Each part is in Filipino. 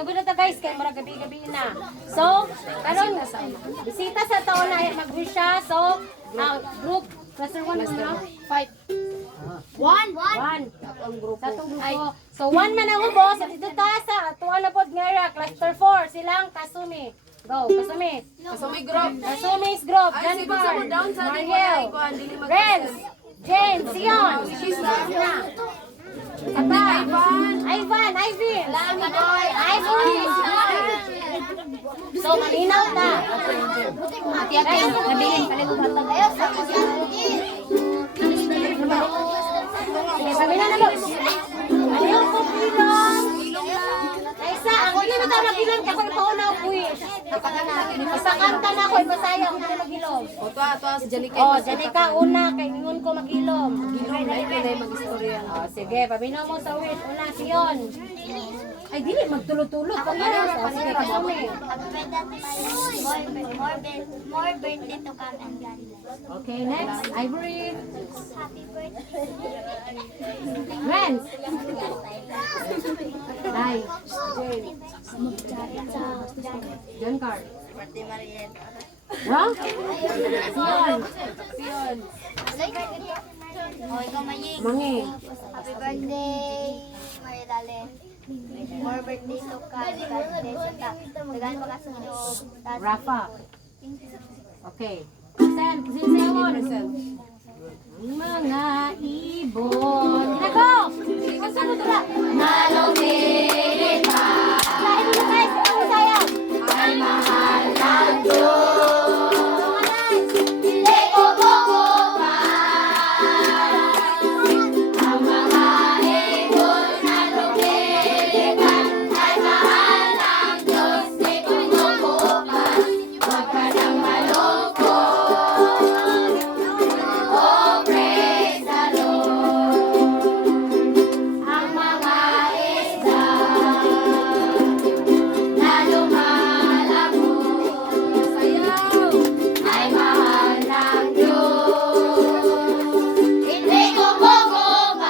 Sugod na ta guys, kay mara gabi-gabi na. So, karon bisita sa taon na mag-wish siya. So, group cluster 1 na 5. 1. Ang grupo. So, 1 man ang ubos. At ito ta sa tuwa na po nga cluster 4. Silang Kasumi. Go, Kasumi. Kasumi group. Kasumi's group. Jennifer, Mariel, Renz, Jane, Sion. Ivan, Ivy. So, malinaw na. Ati-ati, nabilin kalimutan tayo. Sabi na naman. Ayaw ko pilong. Kaisa, ang hindi mo tayo magilom kasi ipauna ako wish. Isakanta na ako, ipasaya ako na magilom. O, tuwa si Janica. O, Janica, una, kay ningon ko magilom. Gilom na ito na mag-istorya. O, sige, pabinaw mo sa wish. Una, Sion. Ay, dili, magtulog-tulog. Pag ano, sige, Kasumi. More birthday to come and God. Okay, next, Ivory. Happy birthday. Renz. Dai. Jane. John Carl. Birthday Mariel. Ha? Sion. Oh, ikaw Maying. Mangi. Happy birthday, Marilale. More birthday to come. God bless ka. Tagaan mo ka sa Ginoo. Rafa. Okay. Sen, sinsemon. Mga ibon. Nago! Kasunod na. Nalumit pa. Lain mo guys. Ano sayang? Ay mahal ng Diyos. Hindi ko pa. Ang mga ibon na lumilipan ay mahal ng Diyos. Di ko pa. Huwag ka nang malungkot. Oh, praise the Lord. Ang mga isda na lumalabo sayaw ay mahal ng Diyos. Hindi ko bubukas.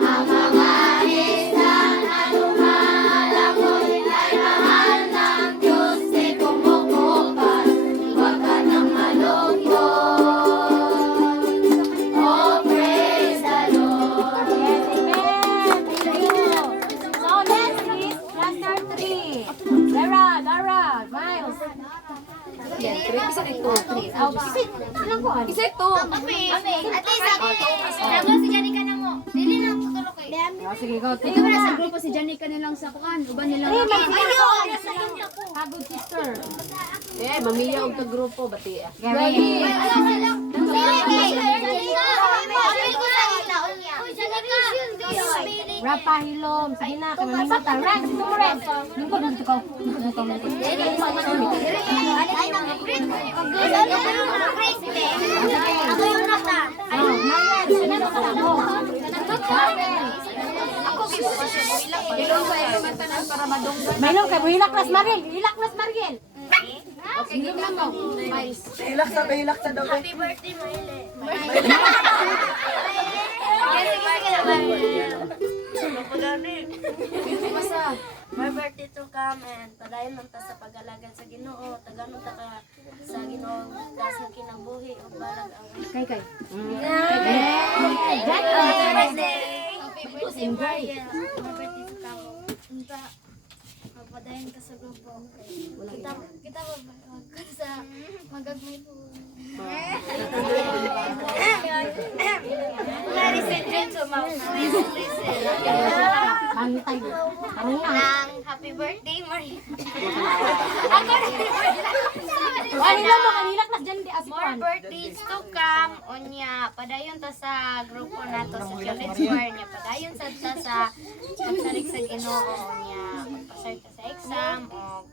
Ang mga isda na lumalabo ay mahal ng Diyos. Di ko bubukas. Huwag ka nang malungkot. Oh, praise the Lord. Yes, amen. Thank you. So, next is cluster 3. Dara, Miles. Yan, isa ito. Oh, ilang kuhan? Isa ito. Ate, sabi. Nago si Janica na mo. Dili na ako tulog kayo. Oh, sige, go. Ikaw na sa grupo si Janica nilang sa kuan, uban nilang Ayun! Hagod sister. Eh, mamiya og kagrupo bati. Gary. Rapa Hilom. Sige na, kami mamimata. Ren, ito mo Ren. Lingkod, dito ka. Lingkod. Ako yung nata. Oh, Marian, sinano ka na mo? Mayroon kay Hilaklas Mariel. Hilaklas Mariel. Okay, gilom lang mo. Mais. Hilak sa daw. Happy birthday, Mayle. Happy birthday, Mayle. Basta. My birthday to come and padayon lang ta sa pag-alagad sa Ginoo. Taganon ta ka sa Ginoo. Tas ng kinabuhi o balag ang Kay. Happy birthday! Happy birthday, Mariel. My birthday to come. Unta, magpadayon ka sa grupo. Kita ba sa magagmay po. Ladies and gentlemen, please listen. Pangitay. Parang na. Ang happy birthday, Mariel. Ano na mo kanilaklas dyan di More aspan. birthdays to come. Onya, padayon ta sa grupo nato sa College Square niya. Padayon sa pagsarik sa Ginoo niya. Magpasar ta sa exam o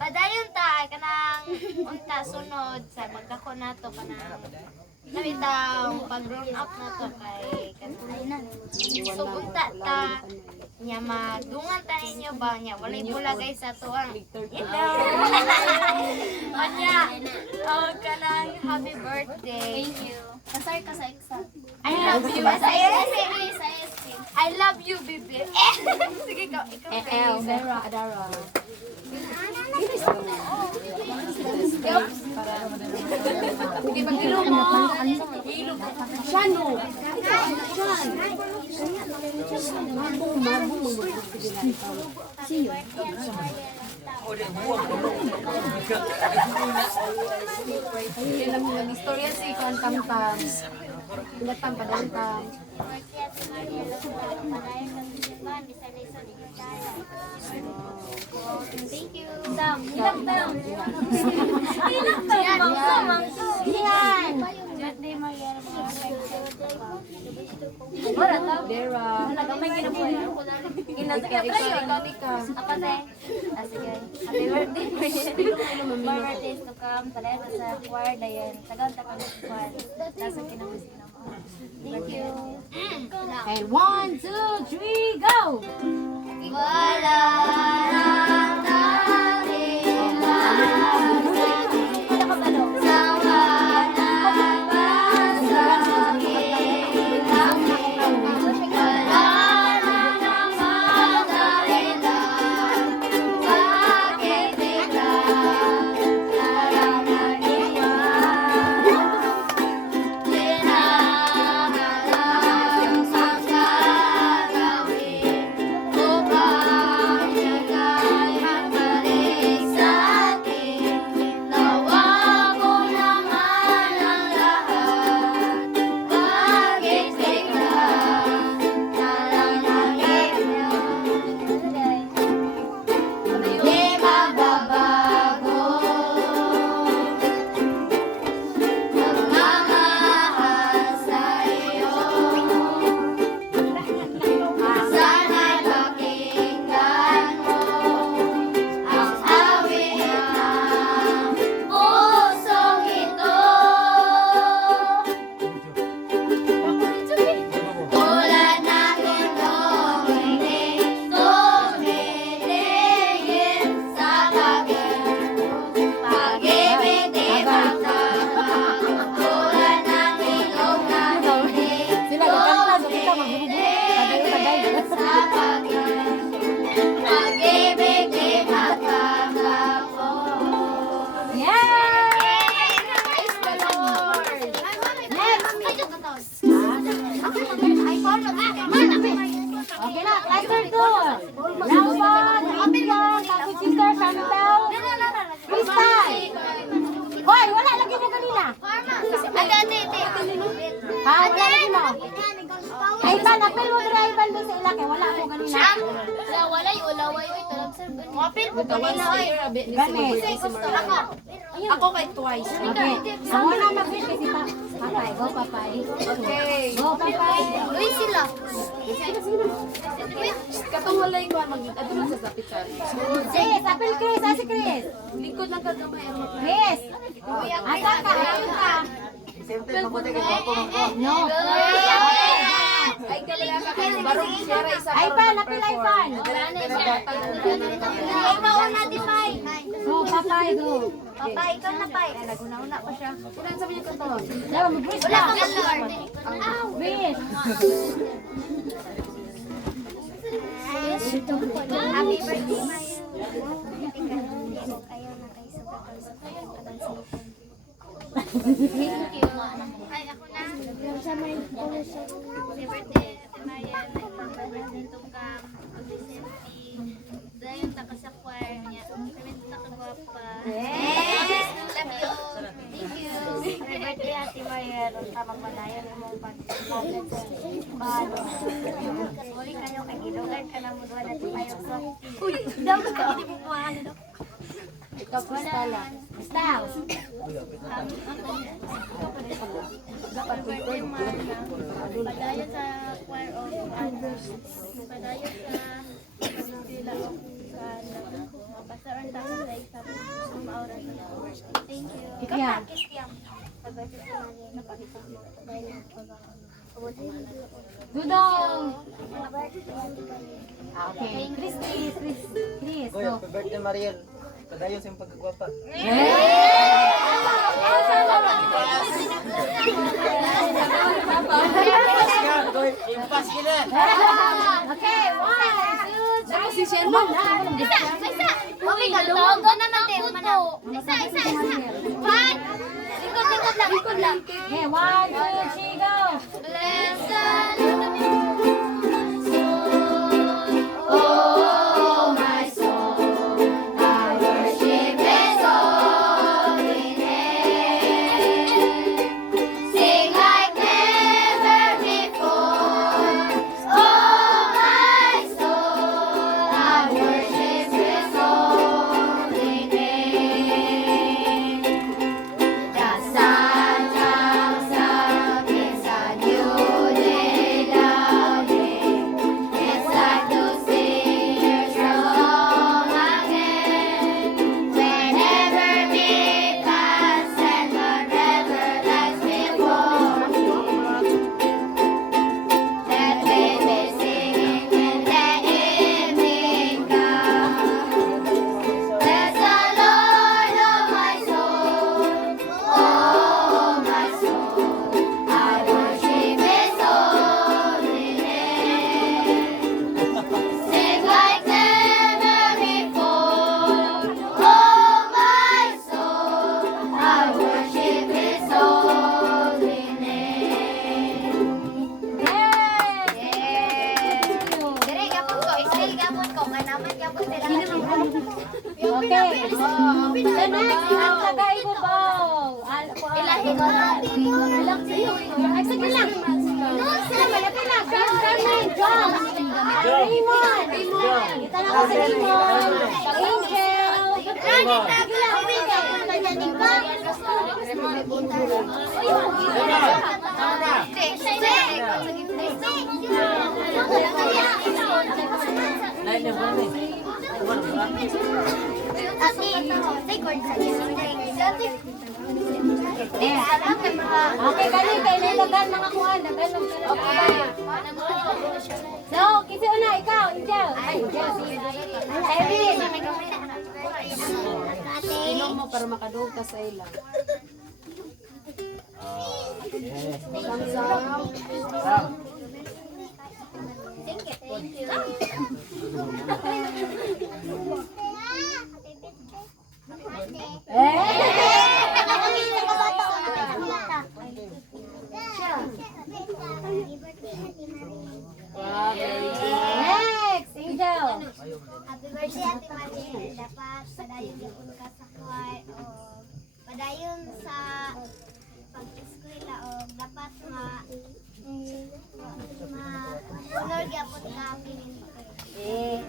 padayon ta ay kanang unta sunod sa pagkako nato kanang nabitang pag-grown up nato kay kanang so unta ta nya madungan ta ninyo ba nya walay pula guys sa tuang Anya, kanang happy birthday. Thank you. Kasar ka sa exam. I love you. Sa SP. I love you, baby. Sige, ikaw. Vera, Adara. Sige, mag-ilong mo. Ilong. Shano. Alam mo lang, istorya si Kuan Tamtam. Ilatang padantang. Thank you. Ilang taon? Ilang taon? Yan. Wala to. Vera. Nagamay ginabuhay. Ikaw, ika. Ako na sige. Happy birthday. More birthdays to come. Talaga sa choir na yan. Tagal ta kami sa choir. Nasa kinamusin na mo. Thank you. And 1, 2, 3, go! Wala nang dahilan sa walang pasakit ang wala nang dahilan bakit bigla hinahalang sa gagawin upang ika'y magbalik sa akin. Nawa ko naman ang lahat. Bakit bigla na lang nangyayari? Di magbabago pagmamahal sa iyo. Sana'y pakinggan mo ang awit ng pusong ito. Tulad ng itong hindi tumitigil sa pag-ibig di magkakang. Tulad ng ilong na hindi tumitigil sa pag-ibig di magkakako. Praise the Lord! Okay na, cluster 2. Lawan, Indian, Kapit Sister, Chantel, Crystal. Hoy, wala lagi mo kanina. Ha, wala lagi mo. Ay, ba, napil mo dira iban doon sa ilake. Wala mo kanina. Lawalay o laway o talag sir. Mapil mo kanina oy. Ako kay twice. Okay. Ang wala mag-wish kasi Papay. Go, Papay. Okay. Go, Papay. Luis sila. Katungwalay ko mag-ato lang sa sapitan. Chris, apil Chris. Si Chris. Likod lang kagamay ang mga. Chris. Asa ka? Ayun ka. No. Ay, kalaya ka kayo. Barong siya isa. Ay pa, napil ay pan. Ikaw na di pay. Go, Papay. Go. Papa, ikaw na pay. Naguna-una pa siya. Kunan sabi niyo ka to. Daw, mag-wish Wala ka. kang Lord. Wish. Happy birthday, Mayo. Ayaw na kay Thank you. Ay, ako na. Happy birthday, Ate Maya. Nagpapala nitong kam. Dahil taka sa choir niya. Kami nakagwapa. Love you. Thank you. Happy birthday, Ate Maya. Nung tamang manayan mo pag-mablet sa bahalo. Uli kayo kay Gilugan ka na mudwa na tayo sa... Uy! Dapat ka hindi mo kumahalo. Ikaw, Crystal. Crystal. Padayon sa choir of others. Padayon sa sila of pasaran tayo sa exam. Maura sa thank you. Yeah. Dudong. Okay. Chris. Goy, Go. happy birthday Mariel. Padayon sa iyong pagkagwapa. Goy, impas ka na. si Sherman. Isa. Okay, kalungo naman din. Isa. One. Likod lang. Okay, 1, 2, 3, go! Blessed. Sing like never before. Oh, my soul, I worship His holy name. The sun comes up, it's a new day dawning. It's like to sing your song again. Whenever we pass and whatever lies before, that we be singing when the evening comes. Bless the Lord, oh my soul, oh my soul, I worship His holy name. Sing like never before, oh my soul, I worship His holy name. Yes! Dire gapon ko, still gapon ko, nga naman gapon sila. Okay. So next, ang tagaibabaw. Ilahi ko na. Ay, sige lang. Sila, malapit lang. Carmen, John. Raymond. Kita na ko si Raymond. Angel. Sige lang. Okay, kani kay nilagan mga kuan, dagan ng So, kasi una ikaw, Angel. Ay, Angel si Erin. Ino mo para makadug ka sa ila. Sam. Next, Angel. Happy birthday, Ate Marie. Dapat padayon yapon ka sa choir o padayon sa pag-eskwela o dapat honor yapon ka pinili. Yes.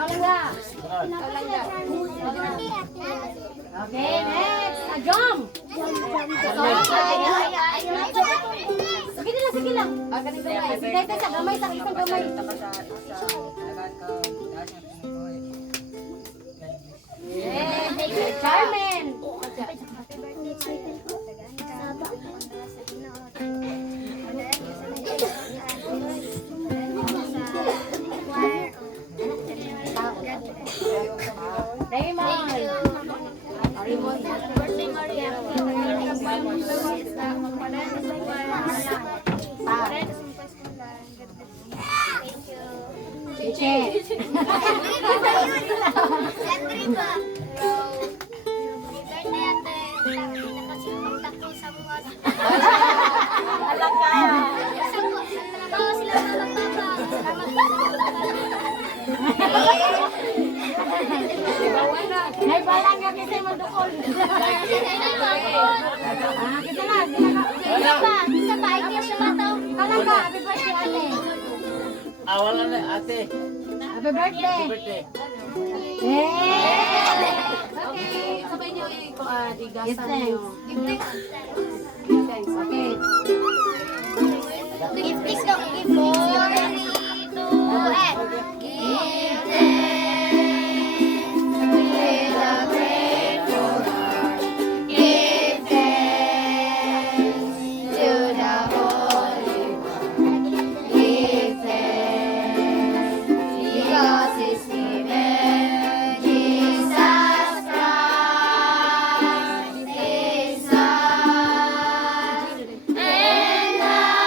Kalangga. Okay, next. Jom. Sige lang. Sige tayo sa gamay, sa isang gamay. Yes. Carmen. Happy birthday, sweetie. Tagaan ka. Sa Ginoo. Padayon ka sa choir o Raymond. birthday, Maria. Thank you. Chiche. Siyempre ba? Birthday ate. Nakasipag tako sa mga. Alam ka. Tawa sila mga papa. Ay, balang nga kasi mandukol. Kita na. Isa pa, ay siya mataw. Kalang ka, happy birthday ate. Awalan na ate. Happy birthday. Birthday. Okay, sabay niyo Yes, digasan thanks. niyo. Thanks. Okay. Give thanks daw. Give glory to Give thanks with a grateful heart. Give thanks to the Holy One. Give thanks because His given Jesus Christ, His Son. And now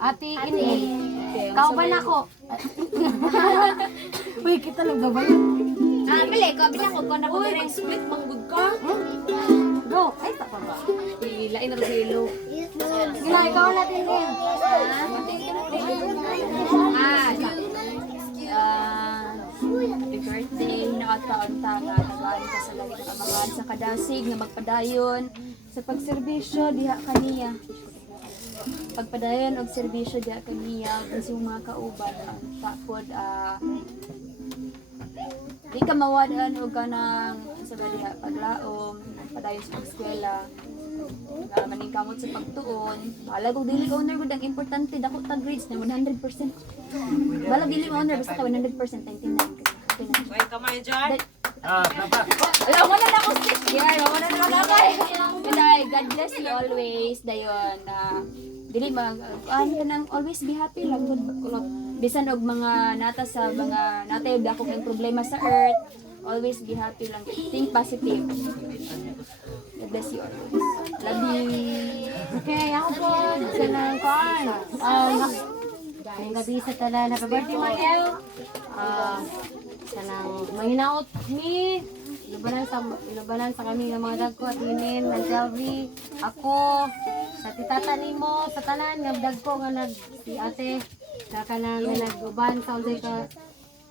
Ate Ini. Kauban ako. Uy, kita lang ba? Bili ko, bilang ko na ko rin. Split manggod ka. Go. Ay, tapa ba? Lain na rin sa ilo. Gina, ikaw natin din. Happy birthday, nakataon ta nga tagaan ka sa laling kamahan sa kadasig nga magpadayon sa pagserbisyo diha kaniya. Pagpadayon og serbisyo diha kaniya ug sa mga kauban ang tapod di ka mawadan og kanang sa diha paglaom, padayon sa eskwela. Nga maningkamot sa pagtuon. Balag og dili owner gud ang importante dako ta grades na 100%. Balag dili owner basta ka 100% 99. Wait, kamay dyan. Kapak. Alam mo na ako stick here. Mo na naman ako. Kaya God bless you always dayon na dili mag ano ka nang always be happy lang good kulot. Bisan og mga nata sa mga natay dako kay problema sa earth. Always be happy lang. Think positive. God bless you always. Love you. Okay, ako po. Sa nang kaan. Ngayong gabi sa talan. Happy birthday, Mariel. Sa nang mahinaot ni. Ilubanan sa kami ng mga dagko at inin, ng Selvi, ako, sa titata nimo, sa tanan, ng dagko nga si ate, sa kanang nag-uban sa unsay ka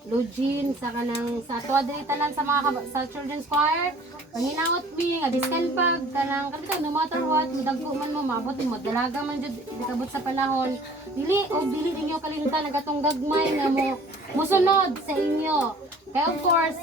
Lugin, sa kanang sa tuwa diri tanan sa mga sa children's choir. Panginaot mi nga biskan pag kanang kanito no matter what, dagko man mo maabot mo dalaga man jud dikabot sa panahon. Dili ninyo kalimtan ang katong gagmay nga mo musunod sa inyo. Kaya of course,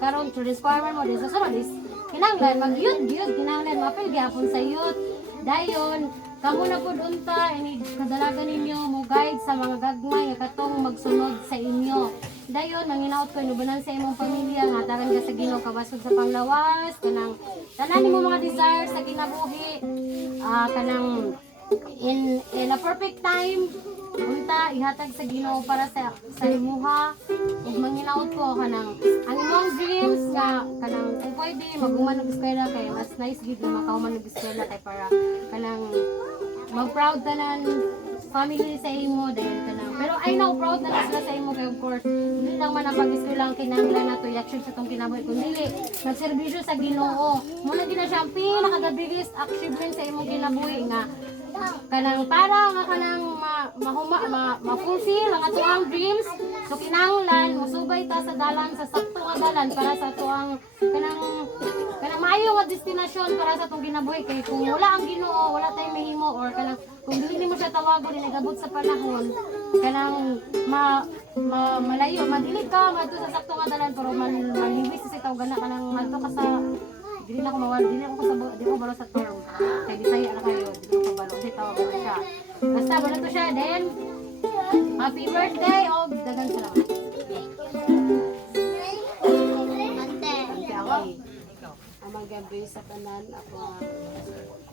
karon children's choir man mo sa sunod is kinahanglan mag-youth kinahanglan mapil gyapon sa youth. Dayon kamo na pud unta ini kadalagan ninyo mo guide sa mga gagmay nga katong magsunod sa inyo. Dayon manginaot ko inubanan sa imong pamilya nga tagan ka sa Ginoo kabasog sa panglawas kanang tanan nimo mga desires sa kinabuhi kanang in a perfect time unta ihatag sa Ginoo para sa imuha ug manginaot ko kanang ang imong dreams nga kanang kung pwede maghuman og eskwela kay mas nice gid na makahuman og eskwela kay para kanang mag-proud tanan family sa imo dahil kanang pero I know proud na sila sa imo kay of course hindi lang man ang pag-eskwela ang kinahanglan nato i-action sa tong kinabuhi kundi magserbisyo sa Ginoo mo na gina siya ang pinaka biggest achievement sa imong kinabuhi nga kanang para nga kanang ma-fulfill ang atuang dreams so kinahanglan musubay ta sa dalan sa sakto nga dalan para sa atuang kanang maayo nga destinasyon para sa atong kinabuhi kay kung wala ang Ginoo wala tayong mahimo or kanang kung dili mo siya tawagon inagabot sa panahon kanang malayo madili ka madto sa sakto nga dalan pero maliwis sa itaw gana kanang madto ka sa dili na ko mawal dili ko balo sa term kay Bisaya na kayo dili ko balo kasi tawagon na siya basta balo to siya then happy birthday og daghang salamat amang gabi sa tanan ako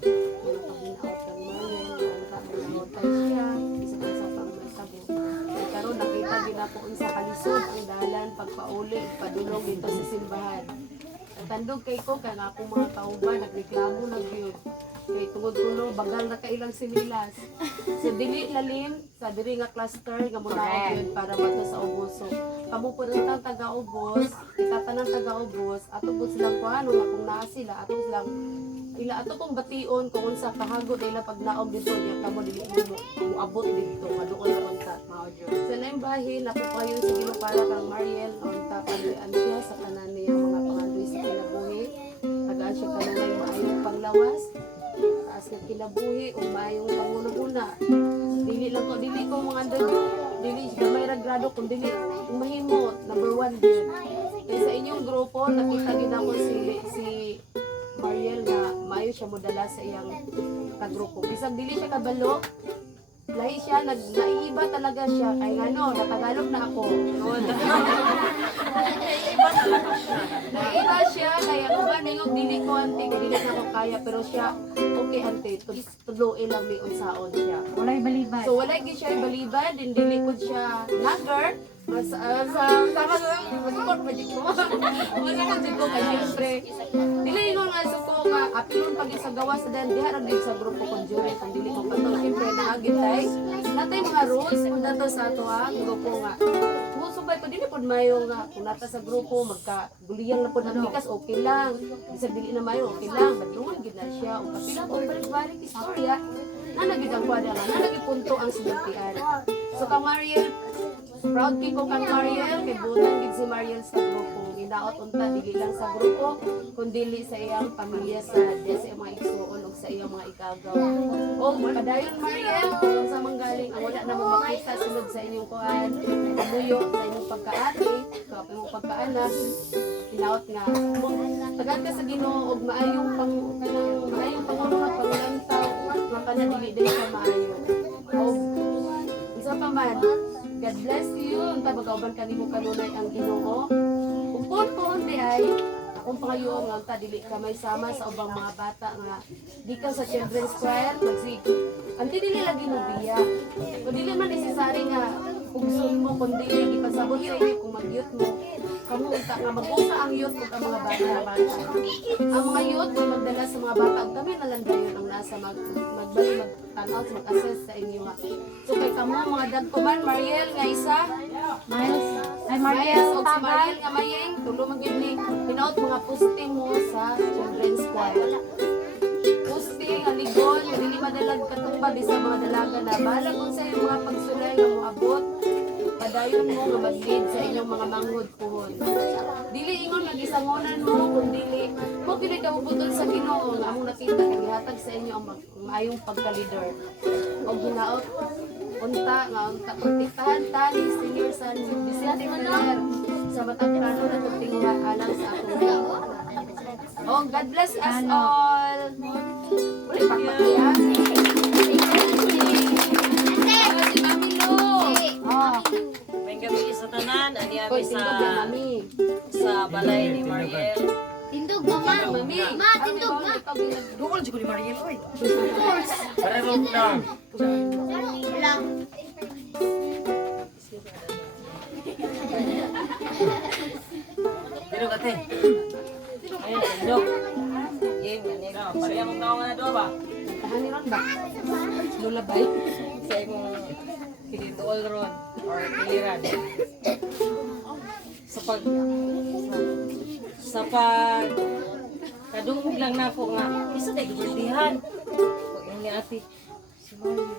pag-inaot ng Mariel ang pag-inaot siya isa sa pangmasabo kaya karon nakita ginapoon sa kalisod ang dalan pagpauli padulong dito sa simbahan tandog kay ko kaya nga akong mga kauban nagreklamo na gyud kay tungod kuno bagal na kailang sinilas sa dili lalim sa diri nga cluster nga muna gyud para mato sa uboso kamo pud ang taga-ubos itatanang taga-ubos ato pud silang kuano nga kung naa sila ato silang ato kong bation kung unsa kahago nila pag naog dito niya kamo dili mo abot dito maduol ra unta mao gyud sa laing bahin ako kayo sa Ginoo para kang Mariel unta palian siya sa tanan niya mga pangandoy sa kinabuhi tagaan siya kanang maayong panglawas taas nga kinabuhi ug maayong panguna-una dili ko mga dili gamay ra grado kun dili mahimo number 1 gyud kay sa inyong grupo nakita gid ako si Mariel nga maayo siya modala sa iyang kagrupo bisag dili siya kabalo lahi siya naiiba talaga siya kay ano natagalog na ako naiiba siya kaya uban ningog dili ko ante dili na ko kaya pero siya okay ante tudloy lang mi unsaon siya walay balibad so walay gid siya balibad din dili ko siya nagger Sama sa support pa dito. Wala ka dito kay siyempre. Dili ingon nga suko nga apilon pag sa gawa sa dan diha ra din sa grupo conjuring kung dili ko katong siyempre naagit tay. Natay mga rules kung dato sa ato ha grupo nga. Kung subay pa dili pod mayo nga kung nata sa grupo magkaguliyan na pod ang bikas okay lang. Bisag dili na mayo okay lang. Badungan gid na siya o kapila ko balik istorya. Nanagid ang kwada nga nanagid punto ang sinultian. So kang Mariel proud people kang Mariel, kay butan gid si Mariel sa grupo. Ginaot unta dili lang sa grupo, kundi sa iyang pamilya sa sa iyang mga igsuon ug sa iyang mga ikagaw. O padayon Mariel, kung sa manggaling ang wala na mo makita sulod sa inyong kuan, kamuyo sa inyong pagkaati, kapag mo pagkaanak, ginaot nga. Tagan ka sa Ginoo og maayong pangulo panglantaw, nga kana dili din sa maayo. O isa pa man, God bless you. Unta magauban kanimo kanunay ang Ginoo. Upon di ay akong pangayoon nga unta dili ka may sama sa ubang mga bata nga gikan sa children's choir nagsig. Anti dili lagi mo biya. Kung dili man necessary nga pugson mo kundi gipasabot sa iyo kung mag-youth mo. Kamu unta nga mag-usa ang youth ug ang mga bata. Ang mga youth magdala sa mga bata ug kami na lang dayon ang nasa magbalik magtanaw mag-assess sa inyo nga. So kay kamo mga dagkuman Mariel nga isa Miles. Ay, Mariel Mariel, o si Mariel nga mayeng tulo man gyud ni pinaot mga poste mo sa children's choir. Poste nga ligon dili madalag katumba bisa mga dalaga na balag unsa yung mga pagsulay nga moabot padayon mo nga mag-lead sa inyong mga manghod puhon. Dili ingon nagisangonan mo kun dili mo pili ka mobutol sa Ginoo nga among nakita kay gihatag sa inyo ang maayong pagka-leader. O ginaot unta protektahan ta ni Senior San Vicente Ferrer sa matang plano na tingwa alang sa akong. Oh, God bless us all. Uli pakpakaya. Si Mami Lu. Oh, May gabi sa tanan, ani koy ami tindog na Mami. sa balay ni Mariel. Tindog mama. Mami, Ma, tindog ma. Dugol jud ko ni Mariel oy. Parang lang. Wala. Pero kate. Ay, tindog. Game ani ka. Pareha mong tawo nga do ba? Tahan ni Ron ba? Lulabay. Sa imong kilituol ron or kiliran. Sa pag kadungog lang nako nga isa tay gibultihan. Pag ni ate si Mariel.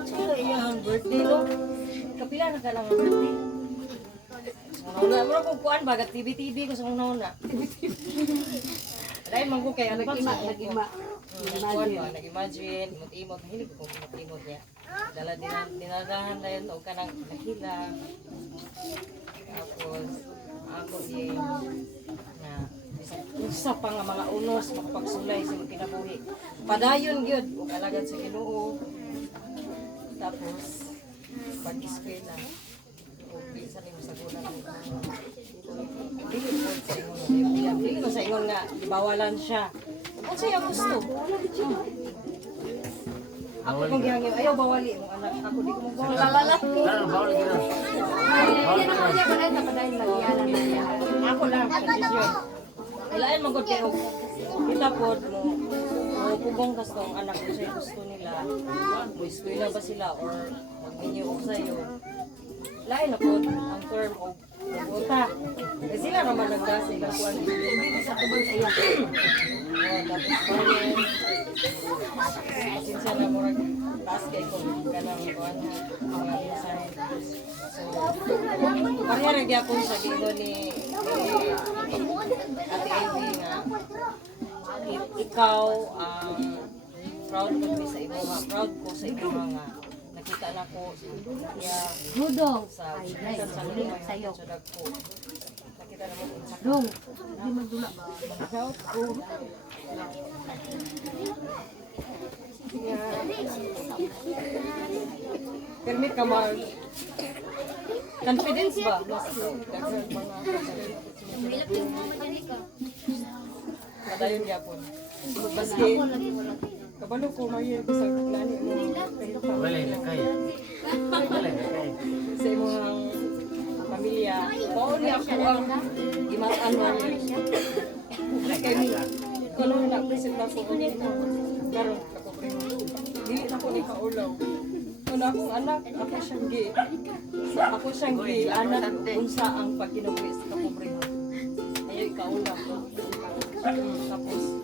Tsaka iyang birthday no. Kapila na ka lang ang birthday. Una mo kung kuan bagat TV ko sa una. Dahil man ko kay ano Nag-ima. nag-imagine, imot-imot, hilig ko imot-imot niya. Dala dinadahan na yun, o ka nang nakila. Tapos, ako din, na, isa pa nga mga unos, makapagsulay sa mga kinabuhi. Padayon yun, o kalagad sa Ginoo. Tapos, pag-eskwela, o pinsan mo sa gulang mo. Dili mo sa ingon nga, bawalan siya. Ano siya gusto? Ako kung gihangin, ayaw bawali mo anak. Ako di ko magbawal. Ano bawal gina. Yan ang kanya pa rin napadayon lagyanan na niya. Ako lang, kondisyon. Ilain magod kayo. Kita po mo, pugong kastong anak ko sa'yo gusto nila. Eskwela ba sila or mag-inyo ko sa'yo. Lain na po ang term of buta. Eh sila naman nagdasa ilang kuwan. Sa kubang sa iya. Tapos parang sinsya na murag taas kay ko kanang kuwan mga mensahe. So, parehara gyapon sa dito ni Ate Ivy nga ikaw proud ko sa imo nga proud ko sa imo nga nakita na ko Dudong. sa sa Sayo. ko nakita na mo sa Dong. Di magdula. proud ko permit ka mag confidence ba? Padayon gyapon. Baski kabalo ko Mariel ko sa nani mo. Wala na kay. Wala na kay. Sa imong pamilya. Mao ni ako ang gimataan Mariel. Kay kuno na present ako karon ako pre. Dili na ko ni kaulaw. Kuno akong anak, ako siyang gi anak unsa ang pagkinabuhi sa kapobrehon. Ayo ikaulaw. Tapos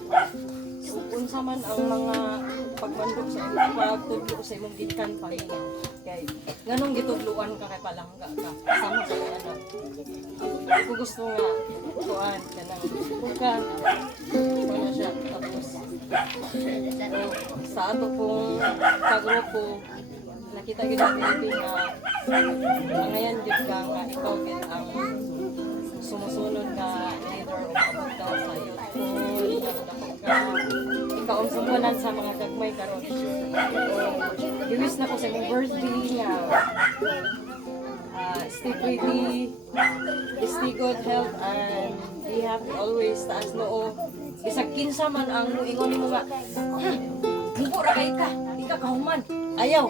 unsa man ang mga pagmandog sa imong pagtudlo sa imong gikan pahinga. Kay nganong gitudluan ka kay palangga ka sama sa anak. Ako gusto nga kuan kanang buka wala siya tapos sa ato pong kagrupo nakita gid natin nga ngayon gid ka nga ikaw gid ang sumusunod na leader o kapagdaw sa youth ikaw ang sumbanan sa mga gagmay karon. Giwis na ko sa imong birthday nga stay pretty, stay good health, and be happy always. Taas noo. Bisag kinsa man ang ingon nimo nga, mubo ra kay ka, ika kahuman. Ayaw.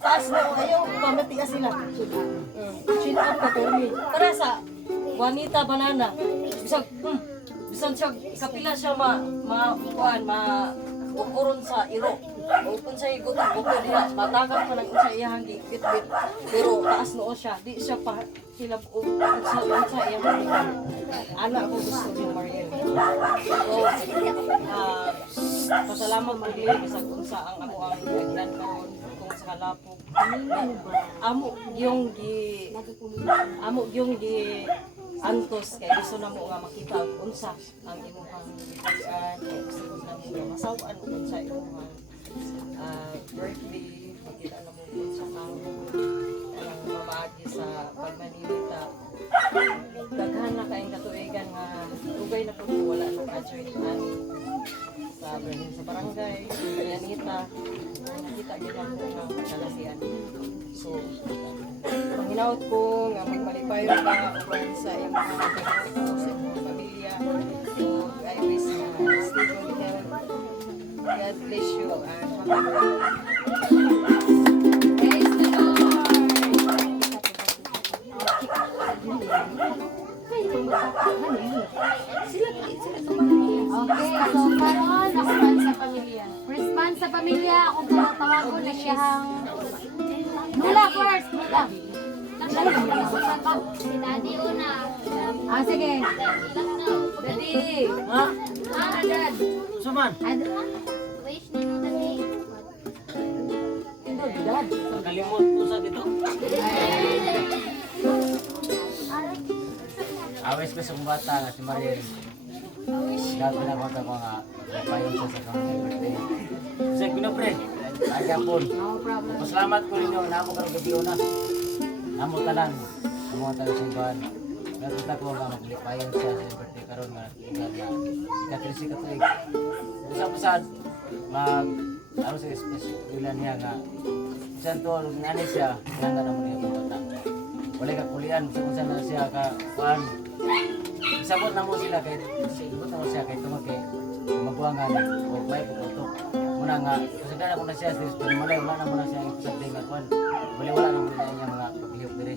Taas noo, ayaw. Pamatigas sila. Chin up ka, Tormi. Para sa Juanita Banana. Bisag siya, kapila siya uron sa iro. O kung siya ikot-ikot niya, matagap ka ng isa iyang gigit-git. Pero taas noo siya, di siya pa hilab o sa iyang gigit. Anak ko gusto niyo, Mariel. So, pasalamat Mariel, bisag unsa ang amo ang kailan karon kung sa kalapog. Amo yung gi antos kay gusto na mo nga makita unsa ang imong gikan kay gusto na mo nga masawaan unsa imong birthday makita na mo unsa ang mamaagi sa pagmanilita daghan na kaayong katuigan nga dugay na pud wala na ka-join sa barangay Yanita nakita gyud ang mga kalasian. So panginaot ko nga magmalipayon ka uban sa iyong mga pagkakas sa iyong pamilya. So I wish stay good health. God bless you and Praise the Lord! Okay, so karon response sa pamilya. Response sa pamilya, kung tawag ko na siyang Mula first, mula. Si Daddy una. Sige. Daddy. Ha? Dad. Suman. Wish ni no Daddy. Dad. Kalimot ko sa dito. Awes ko sa bata nga si Mariel. Dahil pinapagka ko nga payon siya sa kanyang birthday. Kasi pinapre, kaya po. Pasalamat ko rin yung namo karong gabi na. Namo tanan, namo tanan sa iban. Nakita ko nga maglipayon siya sa birthday karon nga ikatrisi ka tuig. Usap-usap ano sa eskwela niya nga bisan to ngani siya nang na mo niya bata. Wala ka kulian sa na siya ka kuan. Isabot na mo sila kay isabot na mo siya kay tungod kay magbuangan o may pupunto. Muna nga kasagana ko na siya sa malay wala na mo na siya sa nga kuan. Wala na mo na niya mga paglihok dire.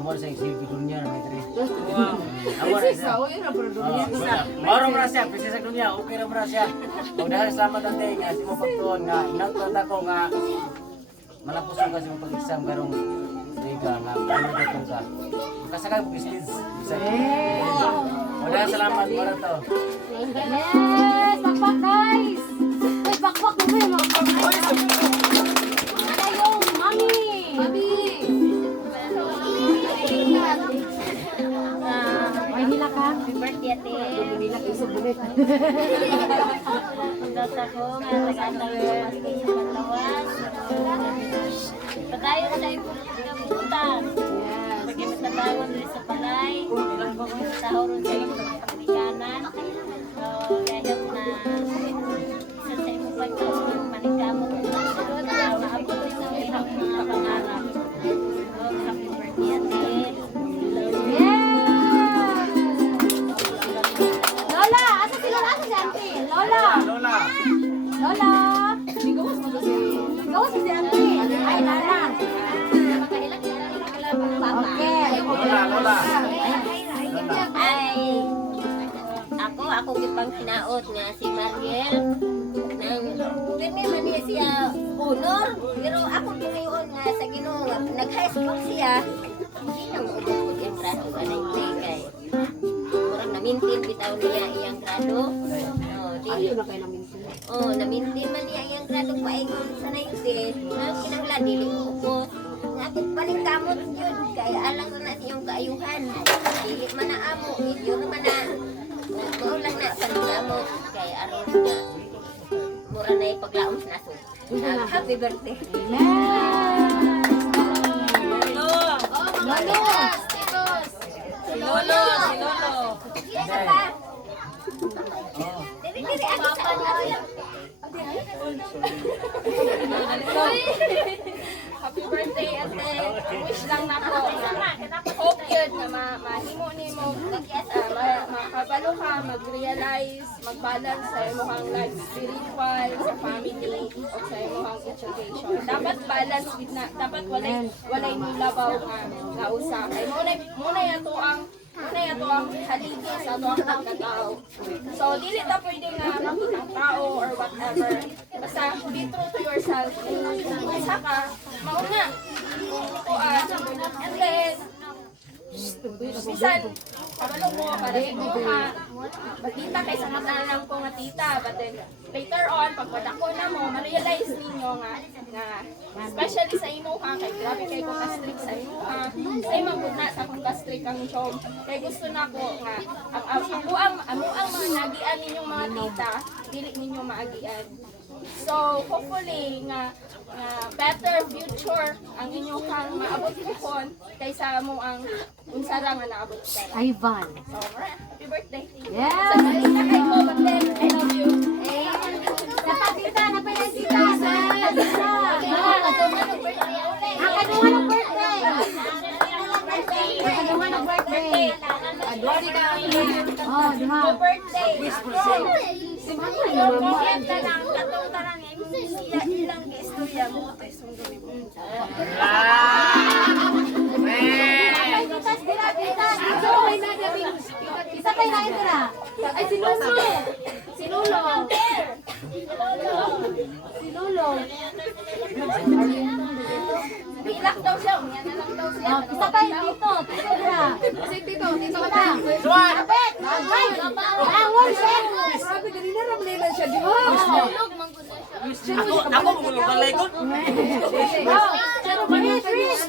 Amo sa silbi dunya na may dire. Amo na siya. Maro ra siya pisi sa dunya okay ra ra siya. Ug dahil salamat ante nga si mo pagtuon nga inagtuon ako nga malapos ko kasi mo pag-exam karong liga nga ano ko ka. Kasagay mo business. Wala salamat para to. Yes! Pakpak guys! Uy, pakpak mo rin! Ayong mami! Mami! Ay, nila ka? Happy birthday ate. Nila ka isang bulit. Dota ko nga nag-atawag sa paglawas. Padayon sa ibang kabutan. Pagka matabangon rin sa palay. Sahuron sa ibang pagpikanan. So, kahit na isa sa ibang pagkakas manikamo na maabot rin sa ibang mga pangarap. So, happy birthday ate. Lola! Asa si Lola? Asa si Auntie? Lola! Lola. Lola! pang hinaot nga si Mariel. Nang pirmi man niya siya honor. Pero ako ngayon nga sa Ginoo nga nag-high school siya. Hindi na mo ko yung grado ka na yung kay. Murang na-maintain bitaw niya iyang grado. Ayun na kayo namin sila. Na-maintain man niya iyang grado paingon sa 19. Kinanglan dili ko ko. Ngapit paling kamot yun kay alang na siyang kaayuhan. Dili man na amo, yun man na. Maulang na sa kamot kay aron nga. Mura na ipaglaom sa naso. Happy birthday. Si Lolo. Isa pa. Dili ako sa Happy birthday, ate. Wish lang na po. Hope yun na mahimo ni mo. Makabalo ka, mag-realize, mag-balance sa imong life spiritual, sa family, o sa imong education. Dapat balance with na, dapat walay nilabaw nga usa. Kay muna yato ang haligi sa ato ang pagkatao. So, dili ta pwede nga makitang tao or whatever. Basta, be true to yourself. Isa ka, mauna. And then, bisan, kabalo mo, para mo ka, magkita kay sa mata lang ko nga tita. But then, later on, pag madako na mo, ma-realize ninyo nga, especially sa imo ha, kay grabe kay ko ka-strict sa imo ha, sa imo na sa kung ka-strict ang job. Kay gusto na ko nga, ang mga nagian ninyong mga tita, dili ninyo maagian. So, hopefully, nga better future ang inyong kang maabot pohon kaysa mo ang unsara nga naabot ka. Ivan. So, alright, happy birthday. Yeah. Sa na kay ko, but then, I love you. Napakita na pa yung tita. Nakadungan ng birthday. Nakadungan ng birthday. Oh, diha. Happy birthday. Si Mama yung mama. Ilang istorya mo ito isang gawin mo. Pitas, dila, pitas. Ito, may nagabing. Isa tayo na ito na. Ay, si Lolo. Si Lolo. Si Lolo. Ilak daw siya. Umiyan na lang daw siya. Oh, isa tayo dito. Tito na. Kasi tito ka. Kapit. Ay, bangon, Chef. Grabe, ganina ramlelan siya, di ba? Ako mo balay ko. Pero mali, Chris.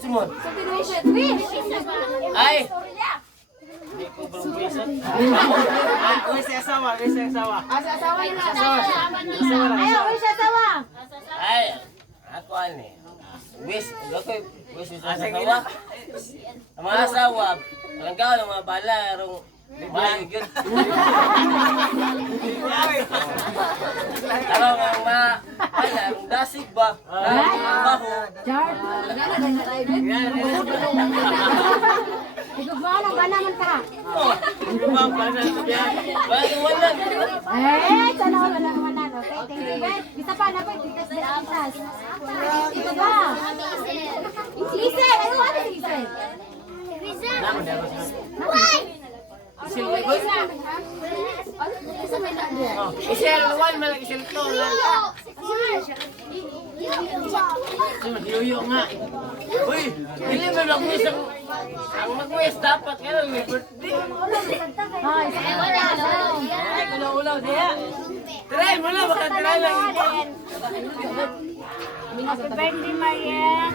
Simon. Chris. Ay. Hindi ko bro present. Uy, si asawa. Ayaw, uy, siya tawa. Ay, ako ani. Wish sa asawa. Ang mga asawa, ang gawa ng mga bala, rong malayog yun. Tarong ang mga bala, ang dasig ba? Ang baho. Jar. Igugmaon ang bana man ka. Oh, ano ba ang bala? Wala. Eh, sana wala naman na. Okay, thank you. Bisa pa, napay, titas. Ito ba? Listen, ano ano listen? Isel, one malaki isel to. Yuyo nga. Uy, hindi mo lang isang ang mag-wish dapat kaya may birthday. Ay, Ay, ulaw diya. Try mo na, baka try lang ito. Happy birthday, Mariel.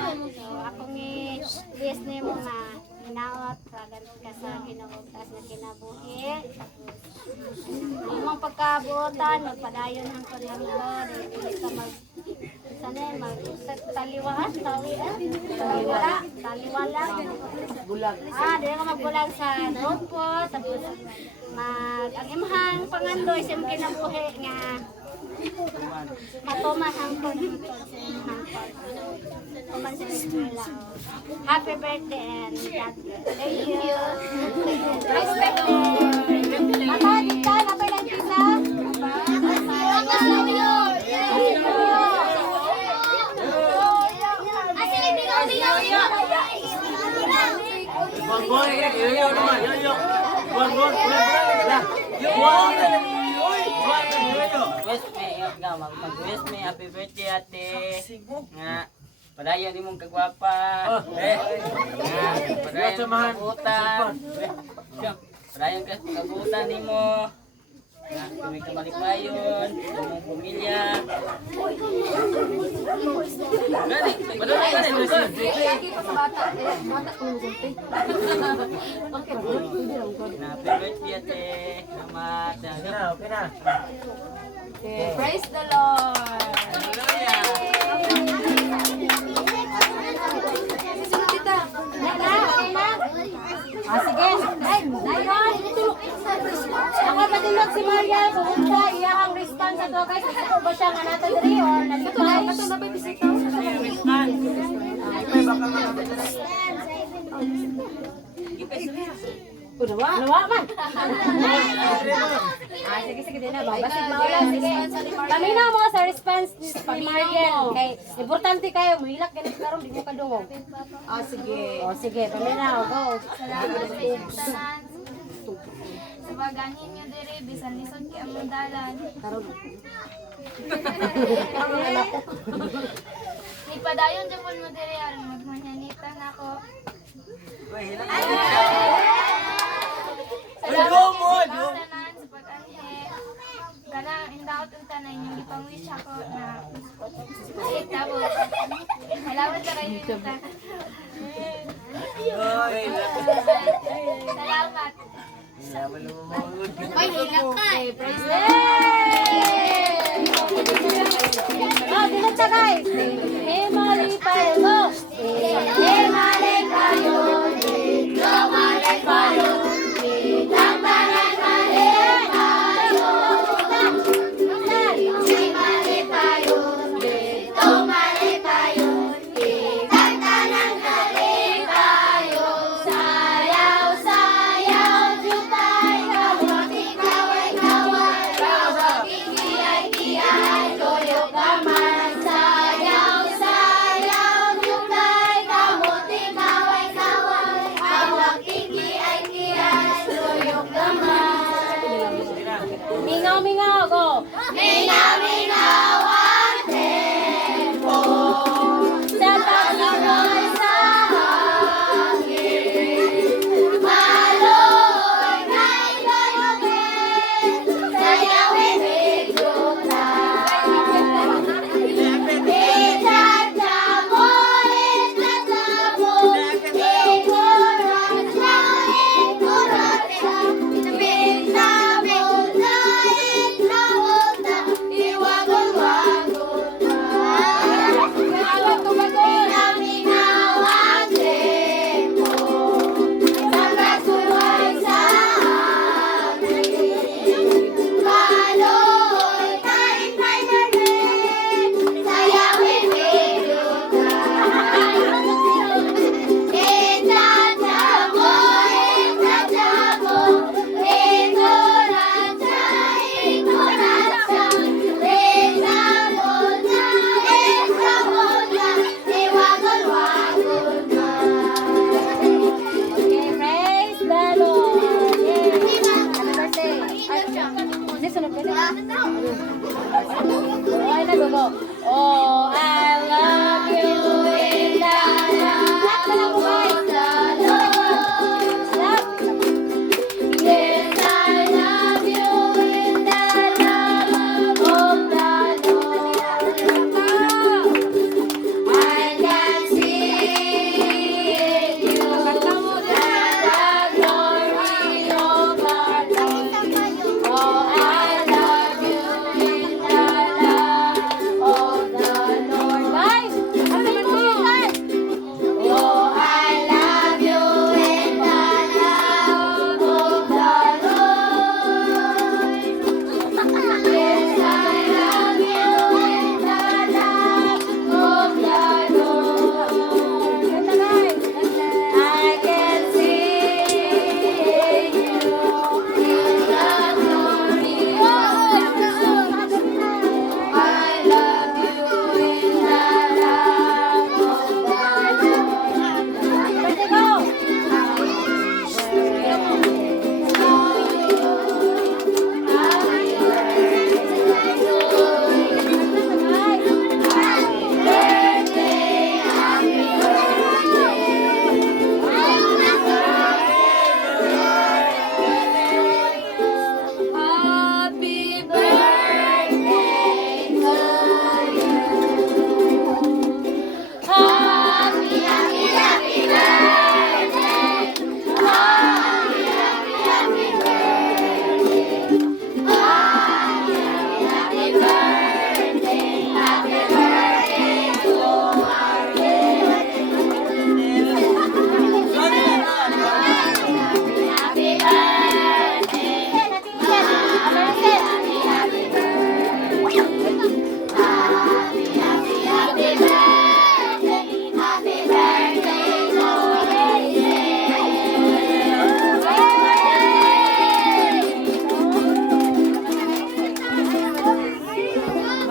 Akong i-wish ni mo nga hinaot, ragan ka sa kinabutas na kinabuhi. Ang imong pagkabuotan, magpadayon ang Panginoon, dili ka taliwaan, taliwala. bulag. Dili ka magbulag sa grupo, tapos ang imahang pangandoy sa imong kinabuhi nga matuman hangtod sa imahang tuman sa eskwela. Happy birthday and God bless. Thank you. Respect you. Mata, tita, napay lang tita. Asin, ikaw. Boy, yo naman, yo. Buwan, West May, mag-West May, happy birthday ate. Nga, padayon ni mong kagwapa. Nga, padayon ka kabutan. Padayon ka kabutan ni mo. Nga, kami kamalipayon, mong pamilya. Gani, padayon ka rin. Lagi pa sa bata. Bata ko yung gulpi. Okay, Happy birthday ate. Salamat. Okay na. okay. Praise the Lord. Hallelujah. Susunod kita. Okay na? Sige. Ay, dayon. Ako padulog si Maria, pumunta, iyahang response ato guys. Ito ba siya nga nato diri or nalipay? Ito na ba yung bisita? Nawa man. Sige din na ba. Basta maulan sige. Paminaw mo sa response ni Mariel. Kay importante kayo mahilak ganit karon di mo kadungog. Sige. O sige, paminaw go. Salamat sa inyong tanan. Sa baganin nyo diri, bisan lisod kay among dalan. Ipadayon dyan po mo diri, aron magmanyanitan ako. Salamat sa tanan, sa pag-anhe. Kanang indaot ang tanan, yung ipang-wish ako na itabo. Salamat sa kayo yung tanan. Salamat. Ay, hilak ka. Oh, dinata guys. Himali tayo go. Himali tayo. Himali tayo. Tangtanan mali tayo. Himali tayo. Tumali tayo. Tangtanan mali tayo. Sayaw, sayaw, jutay, kawati, kaway, kaway, kawati, kiyay, kiyay, toyo kaman. Sayaw, sayaw, jutay, kawati, kaway, kaway, kawati, kiyay, kiyay, toyo kaman. Mingaw, mingaw, go! Mingaw, mingaw, ang tempo sa pagkaroon sa hangin. Maloy na ikayogin, sayawin biglutan. Itadamo, itadamo, ikurat siya, ikurat siya. Bintamo na itlawot na, iwagol-wagol na. Minaw-minaw ang tempo sa pagsuway sa hangin. Maloy kahit may galing, sayawin biglutan. Itadamo, itadamo, ikurat siya, ikurat siya. Bintamo na itlawot na, iwagol-wagol na. Okay, praise the Lord. Yay! Happy birthday. Ay, sunod ka na. Ay, nagugo.